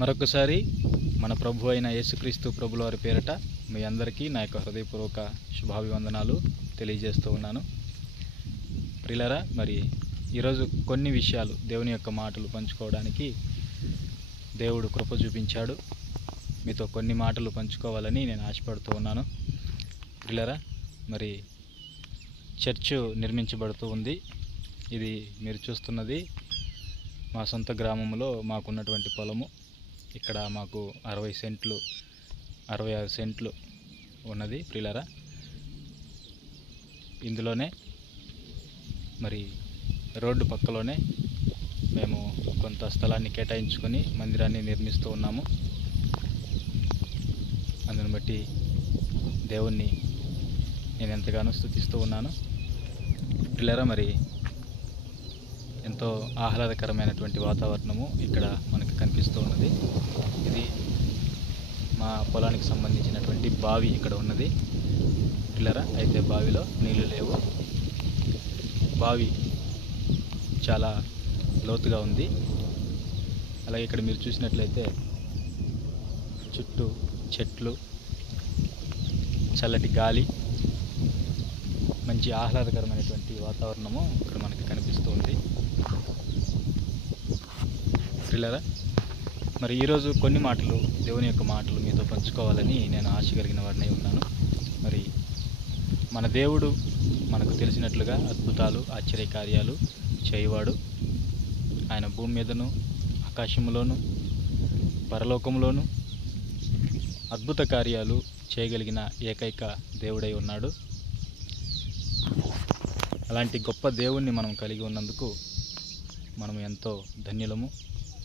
మరొకసారి మన ప్రభు అయిన యేసుక్రీస్తు ప్రభుల వారి పేరట మీ అందరికీ నా యొక్క హృదయపూర్వక శుభాభివందనాలు తెలియజేస్తూ ఉన్నాను. ప్రియులారా, మరి ఈరోజు కొన్ని విషయాలు దేవుని యొక్క మాటలు పంచుకోవడానికి దేవుడు కృప చూపించాడు. మీతో కొన్ని మాటలు పంచుకోవాలని నేను ఆశపడుతూ ఉన్నాను. ప్రియులారా, మరి చర్చ్ నిర్మించబడుతూ ఉంది. ఇది మీరు చూస్తున్నది మా సొంత గ్రామంలో మాకున్నటువంటి పొలము. ఇక్కడ మాకు 66 సెంట్లు ఉన్నది. ప్రియులారా, ఇందులోనే మరి రోడ్డు పక్కలోనే మేము కొంత స్థలాన్ని కేటాయించుకొని మందిరాన్ని నిర్మిస్తూ ఉన్నాము. అందుని బట్టి దేవుణ్ణి నేను ఎంతగానో స్తుతిస్తూ ఉన్నాను. ప్రియులారా, మరి ఎంతో ఆహ్లాదకరమైనటువంటి వాతావరణము ఇక్కడ మనకు కనిపిస్తూ ఉన్నది. ఇది మా పొలానికి సంబంధించినటువంటి బావి ఇక్కడ ఉన్నది. పిల్లరా, అయితే బావిలో నీళ్లు లేవు. బావి చాలా లోతుగా ఉంది. అలాగే ఇక్కడ మీరు చూసినట్లయితే చుట్టూ చెట్లు, చల్లటి గాలి, మంచి ఆహ్లాదకరమైనటువంటి వాతావరణము ఇక్కడ మనకి కనిపిస్తూ ఉంది. ప్రియులారా, మరి ఈరోజు కొన్ని మాటలు, దేవుని యొక్క మాటలు మీతో పంచుకోవాలని నేను ఆశ కలిగిన వాడినై ఉన్నాను. మరి మన దేవుడు మనకు తెలిసినట్లుగా అద్భుతాలు, ఆశ్చర్యకార్యాలు చేయవాడు. ఆయన భూమి మీదను, ఆకాశంలోను, పరలోకంలోను అద్భుత కార్యాలు చేయగలిగిన ఏకైక దేవుడై ఉన్నాడు. అలాంటి గొప్ప దేవుణ్ణి మనం కలిగి ఉన్నందుకు మనం ఎంతో ధన్యులము.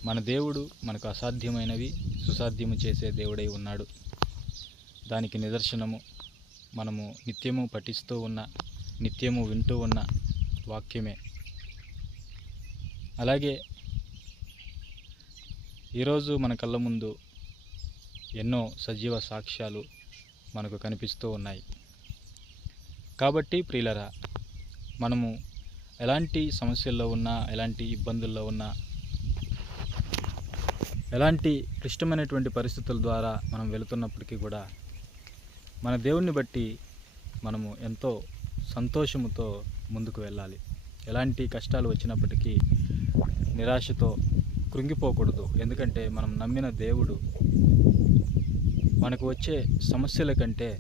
మన దేవుడు మనకు అసాధ్యమైనవి సుసాధ్యము చేసే దేవుడై ఉన్నాడు. దానికి నిదర్శనము మనము నిత్యము పఠిస్తూ ఉన్న, నిత్యము వింటూ ఉన్న వాక్యమే. అలాగే ఈరోజు మన కళ్ళ ముందు ఎన్నో సజీవ సాక్ష్యాలు మనకు కనిపిస్తూ ఉన్నాయి. కాబట్టి ప్రియులరా, మనము ఎలాంటి సమస్యల్లో ఉన్నా, ఎలాంటి ఇబ్బందుల్లో ఉన్నా, ఎలాంటి క్లిష్టమైనటువంటి పరిస్థితుల ద్వారా మనం వెళుతున్నప్పటికీ కూడా మన దేవుణ్ణి బట్టి మనము ఎంతో సంతోషముతో ముందుకు వెళ్ళాలి. ఎలాంటి కష్టాలు వచ్చినప్పటికీ నిరాశతో కృంగిపోకూడదు. ఎందుకంటే మనం నమ్మిన దేవుడు మనకు వచ్చే సమస్యల కంటే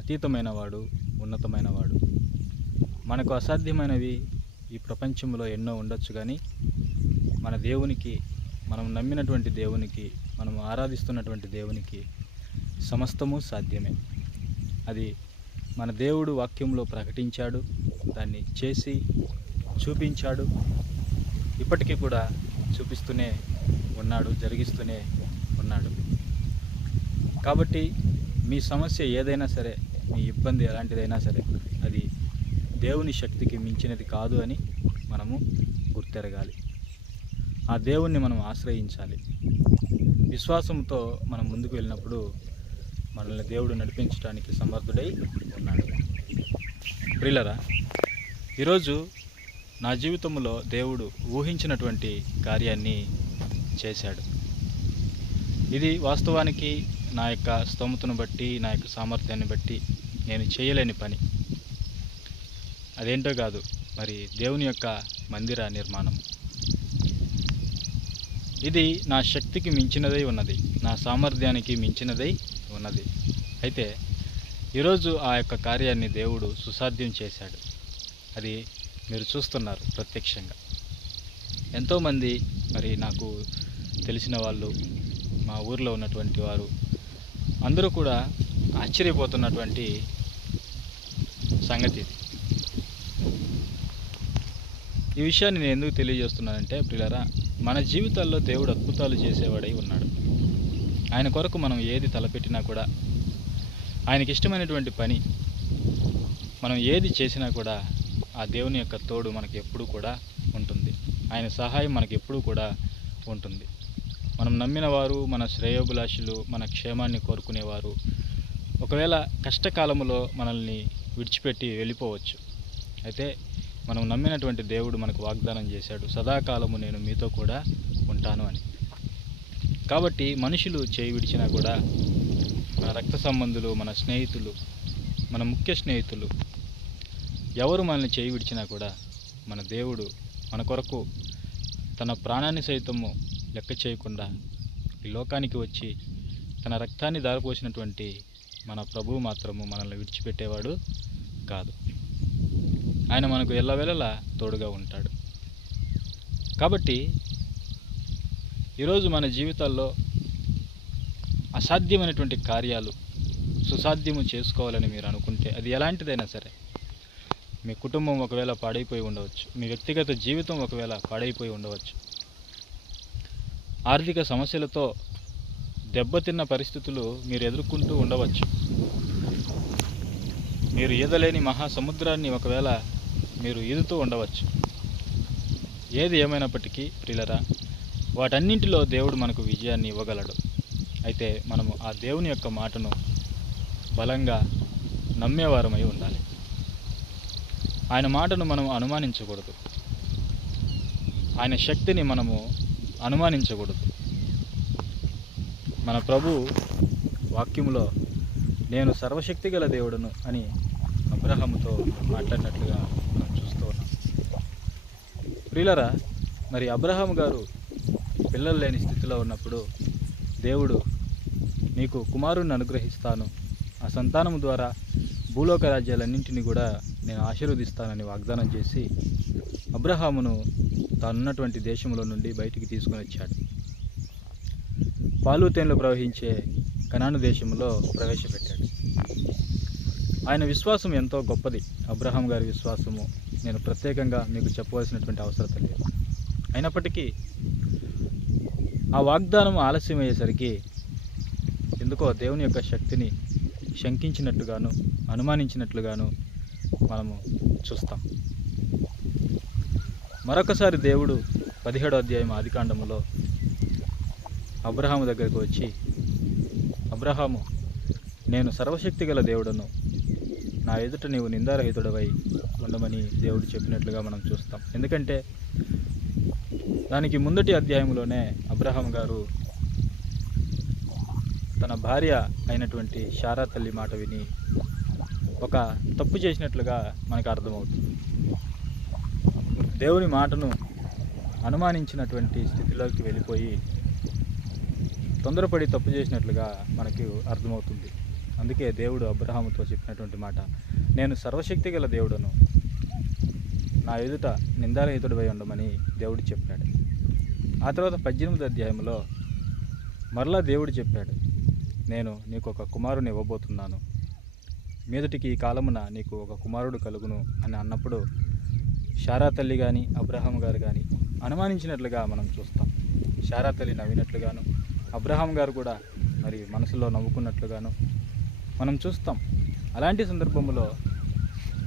అతీతమైనవాడు, ఉన్నతమైనవాడు. మనకు అసాధ్యమైనవి ఈ ప్రపంచంలో ఎన్నో ఉండొచ్చు, కానీ మన దేవునికి, మనం నమ్మినటువంటి దేవునికి, మనం ఆరాధిస్తున్నటువంటి దేవునికి సమస్తము సాధ్యమే. అది మన దేవుడు వాక్యంలో ప్రకటించాడు, దాన్ని చేసి చూపించాడు, ఇప్పటికీ కూడా చూపిస్తూనే ఉన్నాడు, జరిగిస్తూనే ఉన్నాడు. కాబట్టి మీ సమస్య ఏదైనా సరే, మీ ఇబ్బంది ఎలాంటిదైనా సరే, అది దేవుని శక్తికి మించినది కాదు అని మనము గుర్తెరగాలి. ఆ దేవుణ్ణి మనం ఆశ్రయించాలి. విశ్వాసంతో మనం ముందుకు వెళ్ళినప్పుడు మనల్ని దేవుడు నడిపించడానికి సమర్థుడై ఉన్నాడు. ప్రియులారా, ఈరోజు నా జీవితంలో దేవుడు ఊహించినటువంటి కార్యాన్ని చేశాడు. ఇది వాస్తవానికి నా యొక్క స్తోమతను బట్టి, నా యొక్క సామర్థ్యాన్ని బట్టి నేను చేయలేని పని. అదేంటో కాదు, మరి దేవుని యొక్క మందిర నిర్మాణం. ఇది నా శక్తికి మించినదై ఉన్నది, నా సామర్థ్యానికి మించినదై ఉన్నది. అయితే ఈరోజు ఆ యొక్క కార్యాన్ని దేవుడు సుసాధ్యం చేశాడు. అది మీరు చూస్తున్నారు ప్రత్యక్షంగా. ఎంతోమంది, మరి నాకు తెలిసిన వాళ్ళు, మా ఊర్లో ఉన్నటువంటి వారు అందరూ కూడా ఆశ్చర్యపోతున్నటువంటి సంగతి ఇది. ఈ విషయాన్ని నేను ఎందుకు తెలియజేస్తున్నానంటే, ప్రియులారా, మన జీవితాల్లో దేవుడు అద్భుతాలు చేసేవాడై ఉన్నాడు. ఆయన కొరకు మనం ఏది తలపెట్టినా కూడా, ఆయనకి ఇష్టమైనటువంటి పని మనం ఏది చేసినా కూడా ఆ దేవుని యొక్క తోడు మనకి ఎప్పుడూ కూడా ఉంటుంది. ఆయన సహాయం మనకి ఎప్పుడూ కూడా ఉంటుంది. మనం నమ్మిన వారు, మన శ్రేయోభిలాషులు, మన క్షేమాన్ని కోరుకునేవారు ఒకవేళ కష్టకాలములో మనల్ని విడిచిపెట్టి వెళ్ళిపోవచ్చు. అయితే మనం నమ్మినటువంటి దేవుడు మనకు వాగ్దానం చేశాడు, సదాకాలము నేను మీతో కూడా ఉంటాను అని. కాబట్టి మనుషులు చేయి విడిచినా కూడా మన రక్త సంబంధులు, మన స్నేహితులు, మన ముఖ్య స్నేహితులు ఎవరు మనల్ని చేయి విడిచినా కూడా మన దేవుడు మన కొరకు తన ప్రాణాన్ని సైతము లెక్క చేయకుండా ఈ లోకానికి వచ్చి తన రక్తాన్ని దారిపోసినటువంటి మన ప్రభువు మాత్రము మనల్ని విడిచిపెట్టేవాడు కాదు. ఆయన మనకు ఎల్లవేళలా తోడుగా ఉంటాడు. కాబట్టి ఈరోజు మన జీవితాల్లో అసాధ్యమైనటువంటి కార్యాలు సుసాధ్యము చేసుకోవాలని మీరు అనుకుంటే, అది ఎలాంటిదైనా సరే, మీ కుటుంబం ఒకవేళ పాడైపోయి ఉండవచ్చు, మీ వ్యక్తిగత జీవితం ఒకవేళ పాడైపోయి ఉండవచ్చు, ఆర్థిక సమస్యలతో దెబ్బతిన్న పరిస్థితులు మీరు ఎదుర్కొంటూ ఉండవచ్చు, మీరు ఈదలేని మహాసముద్రాన్ని ఒకవేళ మీరు ఈదుతూ ఉండవచ్చు. ఏది ఏమైనప్పటికీ ప్రియులరా, వాటన్నింటిలో దేవుడు మనకు విజయాన్ని ఇవ్వగలడు. అయితే మనము ఆ దేవుని యొక్క మాటను బలంగా నమ్మేవారమై ఉండాలి. ఆయన మాటను మనం అనుమానించకూడదు, ఆయన శక్తిని మనము అనుమానించకూడదు. మన ప్రభు వాక్యములో నేను సర్వశక్తి గల దేవుడును అని అబ్రహాముతో మాట్లాడినట్లుగా మనం చూస్తూ ఉన్నాం. ప్రియులరా, మరి అబ్రహాము గారు పిల్లలు లేని స్థితిలో ఉన్నప్పుడు దేవుడు నీకు కుమారుణ్ణి అనుగ్రహిస్తాను, ఆ సంతానము ద్వారా భూలోక రాజ్యాలన్నింటినీ కూడా నేను ఆశీర్వదిస్తానని వాగ్దానం చేసి అబ్రహామును తానున్నటువంటి దేశంలో నుండి బయటికి తీసుకుని వచ్చాడు. పాలు తేనెలు ప్రవహించే కనాను దేశంలో ప్రవేశపెట్టాడు. ఆయన విశ్వాసం ఎంతో గొప్పది. అబ్రహాం గారి విశ్వాసము నేను ప్రత్యేకంగా మీకు చెప్పవలసినటువంటి అవసరం లేదు. అయినప్పటికీ ఆ వాగ్దానం ఆలస్యమయ్యేసరికి ఎందుకో దేవుని యొక్క శక్తిని శంకించినట్టుగాను అనుమానించినట్లుగాను మనము చూస్తాం. మరొకసారి దేవుడు 17వ అధ్యాయం ఆదికాండములో అబ్రహాము దగ్గరికి వచ్చి, అబ్రహాము, నేను సర్వశక్తి గల దేవుడను, నా ఎదుట నీవు నిందారహితుడవై ఉండమని దేవుడు చెప్పినట్లుగా మనం చూస్తాం. ఎందుకంటే దానికి ముందటి అధ్యాయంలోనే అబ్రహాం గారు తన భార్య అయినటువంటి శారా తల్లి మాట విని ఒక తప్పు చేసినట్లుగా మనకు అర్థమవుతుంది. దేవుని మాటను అనుమానించినటువంటి స్థితిలోకి వెళ్ళిపోయి తొందరపడి తప్పు చేసినట్లుగా మనకు అర్థమవుతుంది. అందుకే దేవుడు అబ్రహాముతో చెప్పినటువంటి మాట, నేను సర్వశక్తి గల దేవుడను, నా ఎదుట నిందారహితుడివై ఉండమని దేవుడు చెప్పాడు. ఆ తర్వాత 18వ అధ్యాయంలో మరలా దేవుడు చెప్పాడు, నేను నీకు ఒక కుమారుని ఇవ్వబోతున్నాను, మీదటికి ఈ కాలమున నీకు ఒక కుమారుడు కలుగును అని అన్నప్పుడు శారా తల్లి కానీ అబ్రహాం గారు కానీ అనుమానించినట్లుగా మనం చూస్తాం. శారా తల్లి నవ్వినట్లుగాను అబ్రహాం గారు కూడా మరి మనసులో నవ్వుకున్నట్లుగాను మనం చూస్తాం. అలాంటి సందర్భంలో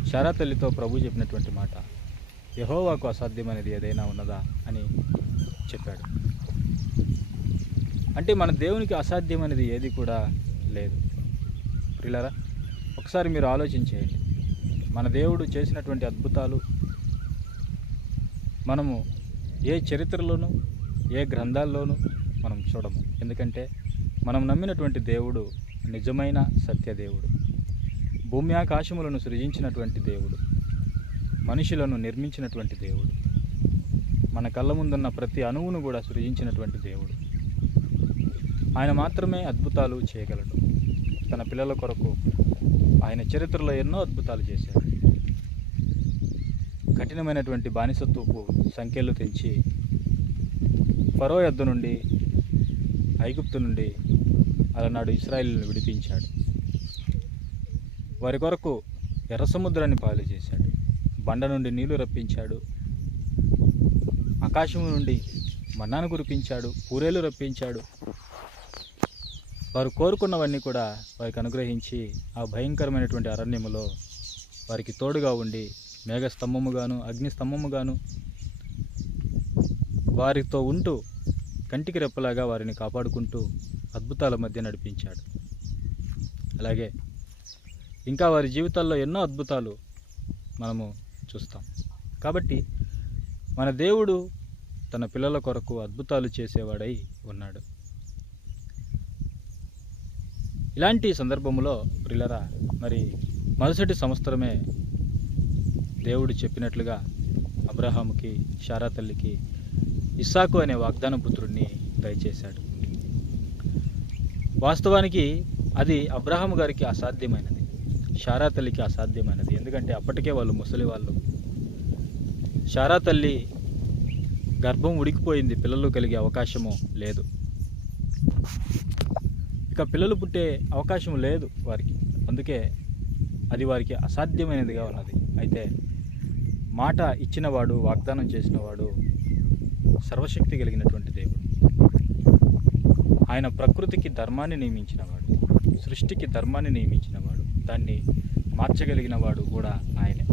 శారా తల్లితో ప్రభు చెప్పినటువంటి మాట, యెహోవాకు అసాధ్యమైనది ఏదైనా ఉన్నదా అని చెప్పాడు. అంటే మన దేవునికి అసాధ్యమైనది ఏది కూడా లేదు. ప్రియులారా, ఒకసారి మీరు ఆలోచించేయండి. మన దేవుడు చేసినటువంటి అద్భుతాలు మనము ఏ చరిత్రలోనూ ఏ గ్రంథాల్లోనూ మనం చూడము. ఎందుకంటే మనం నమ్మినటువంటి దేవుడు నిజమైన సత్యదేవుడు, భూమి ఆకాశములను సృజించినటువంటి దేవుడు, మనుషులను నిర్మించినటువంటి దేవుడు, మన కళ్ళ ముందున్న ప్రతి అణువును కూడా సృజించినటువంటి దేవుడు. ఆయన మాత్రమే అద్భుతాలు చేయగలడు. తన పిల్లల కొరకు ఆయన చరిత్రలో ఎన్నో అద్భుతాలు చేశాడు. కఠినమైనటువంటి బానిసత్వపు సంఖ్యలు తెంచి ఫరో యొద్ద నుండి, ఐగుప్తు నుండి అలనాడు ఇశ్రాయేలును విడిపించాడు. వారి కొరకు ఎర్ర సముద్రాన్ని పాలు చేశాడు. బండ నుండి నీళ్లు రప్పించాడు. ఆకాశం నుండి మన్నాను కురిపించాడు. పూరేలు రప్పించాడు. వారు కోరుకున్నవన్నీ కూడా వారికి అనుగ్రహించి ఆ భయంకరమైనటువంటి అరణ్యములో వారికి తోడుగా ఉండి మేఘస్తంభముగాను అగ్నిస్తంభముగాను వారితో ఉంటూ కంటికి రెప్పలాగా వారిని కాపాడుకుంటూ అద్భుతాల మధ్య నడిపించాడు. అలాగే ఇంకా వారి జీవితాల్లో ఎన్నో అద్భుతాలు మనము చూస్తాం. కాబట్టి మన దేవుడు తన పిల్లల కొరకు అద్భుతాలు చేసేవాడై ఉన్నాడు. ఇలాంటి సందర్భంలో ప్రియులరా, మరి మరుసటి సంవత్సరమే దేవుడు చెప్పినట్లుగా అబ్రహాముకి, శారా తల్లికి ఇస్సాకు అనే వాగ్దాన పుత్రుడిని దయచేశాడు. వాస్తవానికి అది అబ్రహాము గారికి అసాధ్యమైనది, శారా తల్లికి అసాధ్యమైనది. ఎందుకంటే అప్పటికే వాళ్ళు ముసలి వాళ్ళు. శారా తల్లి గర్భం ఉడికిపోయింది, పిల్లలు కలిగే అవకాశము లేదు. ఇక పిల్లలు పుట్టే అవకాశం లేదు వారికి. అందుకే అది వారికి అసాధ్యమైనదిగా ఉన్నది. అయితే మాట ఇచ్చినవాడు, వాగ్దానం చేసినవాడు సర్వశక్తి కలిగినటువంటి దేవుడు. ఆయన ప్రకృతికి ధర్మాన్ని నియమించినవాడు, సృష్టికి ధర్మాన్ని నియమించినవాడు, దాన్ని మార్చగలిగిన వాడు కూడా ఆయనే.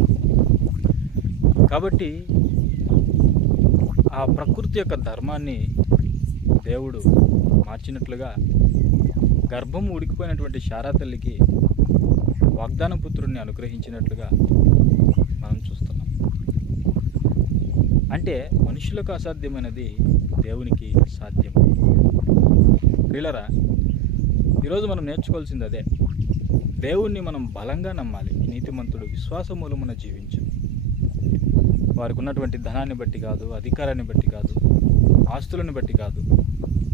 కాబట్టి ఆ ప్రకృతి యొక్క ధర్మాన్ని దేవుడు మార్చినట్లుగా గర్భం ఉడికిపోయినటువంటి శారా తల్లికి వాగ్దాన పుత్రుడిని అనుగ్రహించినట్లుగా మనం చూస్తున్నాం. అంటే మనుషులకు అసాధ్యమైనది దేవునికి సాధ్యం. ప్రియులరా, ఈరోజు మనం నేర్చుకోవాల్సింది అదే. దేవుణ్ణి మనం బలంగా నమ్మాలి. నీతిమంతుడు విశ్వాస మూలమున జీవించు. వారికి ఉన్నటువంటి ధనాన్ని బట్టి కాదు, అధికారాన్ని బట్టి కాదు, ఆస్తులను బట్టి కాదు,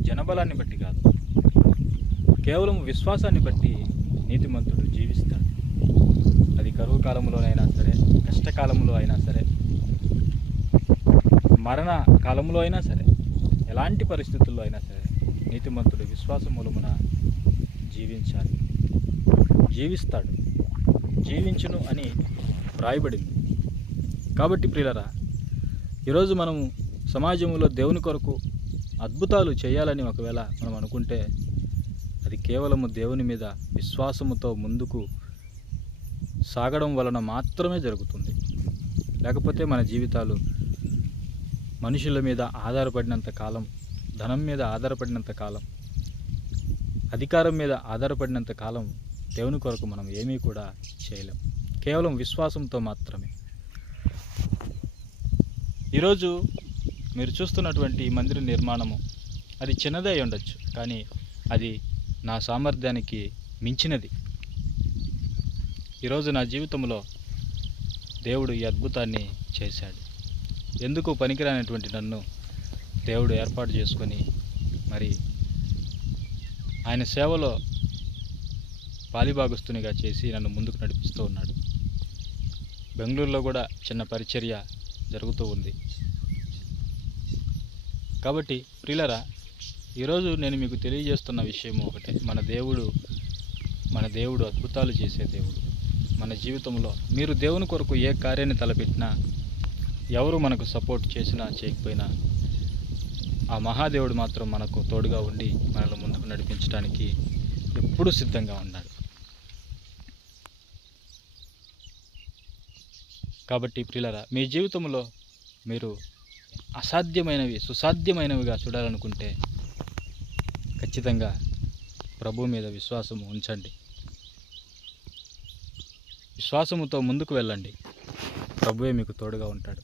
జనబలాన్ని బట్టి కాదు, కేవలం విశ్వాసాన్ని బట్టి నీతిమంతుడు జీవిస్తాడు. అది కరువు కాలంలోనైనా సరే, కష్టకాలంలో అయినా సరే, మరణ కాలంలో అయినా సరే, ఎలాంటి పరిస్థితుల్లో అయినా సరే నీతిమంతుడు విశ్వాస మూలమున జీవించాలి. జీవిస్తాడు, జీవించును అని వ్రాయబడింది. కాబట్టి ప్రియులరా, ఈరోజు మనము సమాజంలో దేవుని కొరకు అద్భుతాలు చేయాలని ఒకవేళ మనం అనుకుంటే అది కేవలము దేవుని మీద విశ్వాసముతో ముందుకు సాగడం వలన మాత్రమే జరుగుతుంది. లేకపోతే మన జీవితాలు మనుషుల మీద ఆధారపడినంత కాలం, ధనం మీద ఆధారపడినంత కాలం, అధికారం మీద ఆధారపడినంత కాలం దేవుని కొరకు మనం ఏమీ కూడా చేయలేం. కేవలం విశ్వాసంతో మాత్రమే. ఈరోజు మీరు చూస్తున్నటువంటి మందిర నిర్మాణము అది చిన్నదే అయి ఉండొచ్చు, కానీ అది నా సామర్థ్యానికి మించినది. ఈరోజు నా జీవితంలో దేవుడు ఈ అద్భుతాన్ని చేశాడు. ఎందుకు పనికిరానటువంటి నన్ను దేవుడు ఏర్పాటు చేసుకొని మరి ఆయన సేవలో పాలిభాగస్తునిగా చేసి నన్ను ముందుకు నడిపిస్తూ ఉన్నాడు. బెంగళూరులో కూడా చిన్న పరిచర్య జరుగుతూ ఉంది. కాబట్టి ప్రియులరా, ఈరోజు నేను మీకు తెలియజేస్తున్న విషయం ఒకటే. మన దేవుడు అద్భుతాలు చేసే దేవుడు. మన జీవితంలో మీరు దేవుని కొరకు ఏ కార్యాన్ని తలపెట్టినా, ఎవరు మనకు సపోర్ట్ చేసినా చేయకపోయినా, ఆ మహాదేవుడు మాత్రం మనకు తోడుగా ఉండి మనల్ని ముందుకు నడిపించడానికి ఎప్పుడూ సిద్ధంగా ఉన్నాడు. కాబట్టి ప్రియులరా, మీ జీవితంలో మీరు అసాధ్యమైనవి సుసాధ్యమైనవిగా చూడాలనుకుంటే ఖచ్చితంగా ప్రభు మీద విశ్వాసము ఉంచండి. విశ్వాసముతో ముందుకు వెళ్ళండి. ప్రభువే మీకు తోడుగా ఉంటాడు.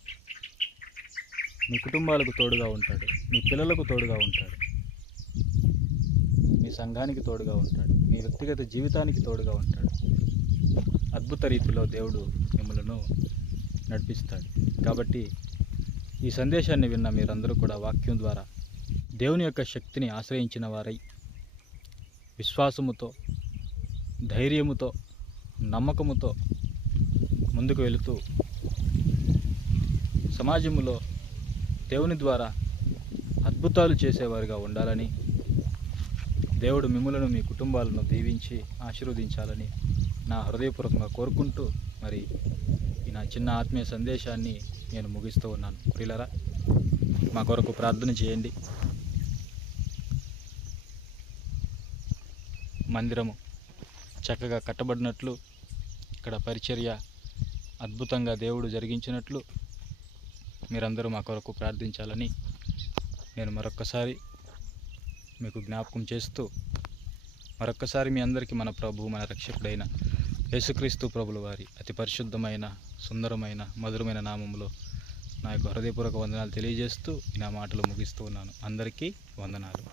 మీ కుటుంబాలకు తోడుగా ఉంటాడు. మీ పిల్లలకు తోడుగా ఉంటాడు. మీ సంఘానికి తోడుగా ఉంటాడు. మీ వ్యక్తిగత జీవితానికి తోడుగా ఉంటాడు. అద్భుత రీతిలో దేవుడు మిమ్మల్ని నడిపిస్తాడు. కాబట్టి ఈ సందేశాన్ని విన్న మీరందరూ కూడా వాక్యం ద్వారా దేవుని యొక్క శక్తిని ఆశ్రయించిన వారై విశ్వాసముతో, ధైర్యముతో, నమ్మకముతో ముందుకు వెళుతూ సమాజంలో దేవుని ద్వారా అద్భుతాలు చేసేవారుగా ఉండాలని, దేవుడు మిమ్మలను మీ కుటుంబాలను దీవించి ఆశీర్వదించాలని నా హృదయపూర్వకంగా కోరుకుంటూ మరి ఈ నా చిన్న ఆత్మీయ సందేశాన్ని నేను ముగిస్తూ ఉన్నాను. ప్రియులరా, మా కొరకు ప్రార్థన చేయండి. మందిరము చక్కగా కట్టబడినట్లు, ఇక్కడ పరిచర్య అద్భుతంగా దేవుడు జరిగించినట్లు మీరందరూ మా కొరకు ప్రార్థించాలని నేను మరొక్కసారి మీకు జ్ఞాపకం చేస్తూ, మరొక్కసారి మీ అందరికీ మన ప్రభు, మన రక్షకుడైన యేసుక్రీస్తు ప్రభుల వారి అతి పరిశుద్ధమైన, సుందరమైన, మధురమైన నామములో నా యొక్క హృదయపూర్వక వందనాలు తెలియజేస్తూ నా మాటలు ముగిస్తూ ఉన్నాను. అందరికీ వందనాలు.